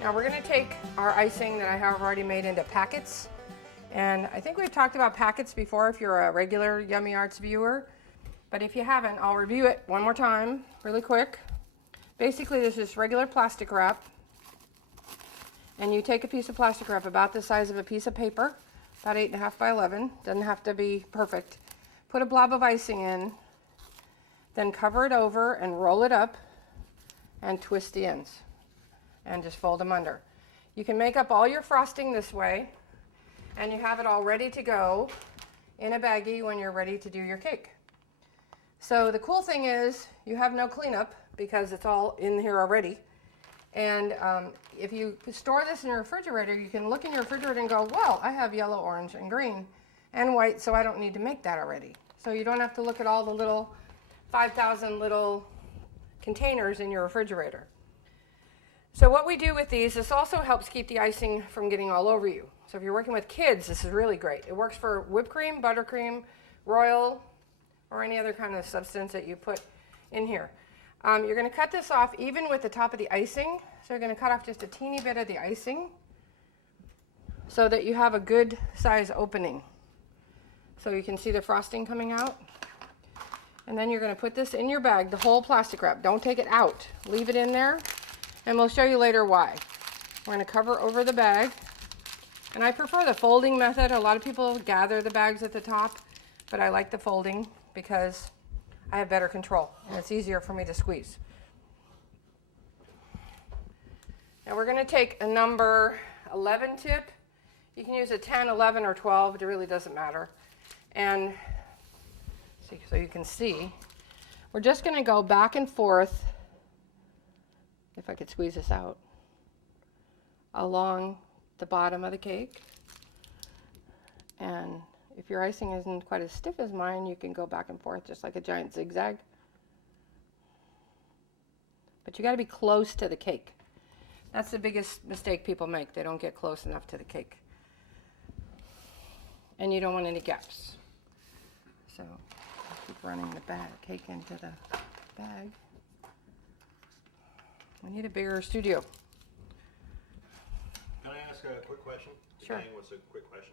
Now we're going to take our icing that I have already made into packets. And I think we've talked about packets before if you're a regular YummyArts viewer. But if you haven't, I'll review it one more time really quick. Basically, this is regular plastic wrap. And you take a piece of plastic wrap about the size of a piece of paper, about 8.5 by 11. Doesn't have to be perfect. Put a blob of icing in, then cover it over and roll it up and twist the ends. And just fold them under. You can make up all your frosting this way, and you have it all ready to go in a baggie when you're ready to do your cake. So the cool thing is you have no cleanup because it's all in here already. And if you store this in your refrigerator, you can look in your refrigerator and go, well, I have yellow, orange, and green, and white, so I don't need to make that already. So you don't have to look at all the little 5,000 little containers in your refrigerator. So what we do with these, this also helps keep the icing from getting all over you. So if you're working with kids, this is really great. It works for whipped cream, buttercream, royal, or any other kind of substance that you put in here. You're going to cut this off even with the top of the icing. So you're going to cut off just a teeny bit of the icing so that you have a good size opening. So you can see the frosting coming out. And then you're going to put this in your bag, the whole plastic wrap. Don't take it out. Leave it in there. And we'll show you later why. We're going to cover over the bag. And I prefer the folding method. A lot of people gather the bags at the top, but I like the folding because I have better control and it's easier for me to squeeze. Now we're going to take a number 11 tip. You can use a 10, 11, or 12. It really doesn't matter. And so you can see, we're just going to go back and forth, if I could squeeze this out, along the bottom of the cake. And if your icing isn't quite as stiff as mine, you can go back and forth just like a giant zigzag. But you got to be close to the cake. That's the biggest mistake people make. They don't get close enough to the cake. And you don't want any gaps. So I'll keep running the cake into the bag. We need a bigger studio. Can I ask a quick question? Sure. What's a quick question?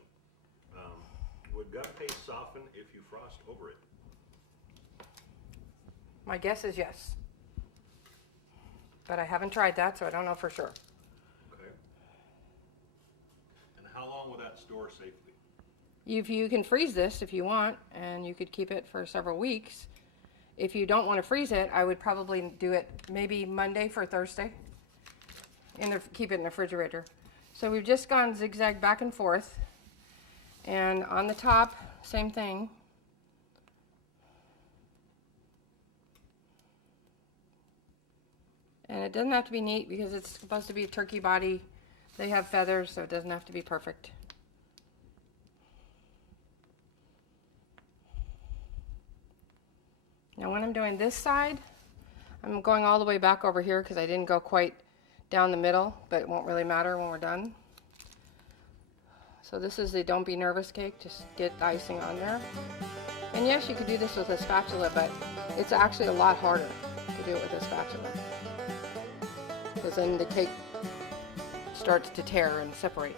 Would gum paste soften if you frost over it? My guess is yes. But I haven't tried that, so I don't know for sure. Okay. And how long will that store safely? You can freeze this if you want, and you could keep it for several weeks. If you don't want to freeze it, I would probably do it maybe Monday for Thursday. Keep it in the refrigerator. So we've just gone zigzag back and forth. And on the top, same thing. And it doesn't have to be neat because it's supposed to be a turkey body. They have feathers, so it doesn't have to be perfect. Now when I'm doing this side, I'm going all the way back over here because I didn't go quite down the middle, but it won't really matter when we're done. So this is the don't be nervous cake, just get the icing on there. And yes, you could do this with a spatula, but it's actually a lot harder to do it with a spatula. Because then the cake starts to tear and separate.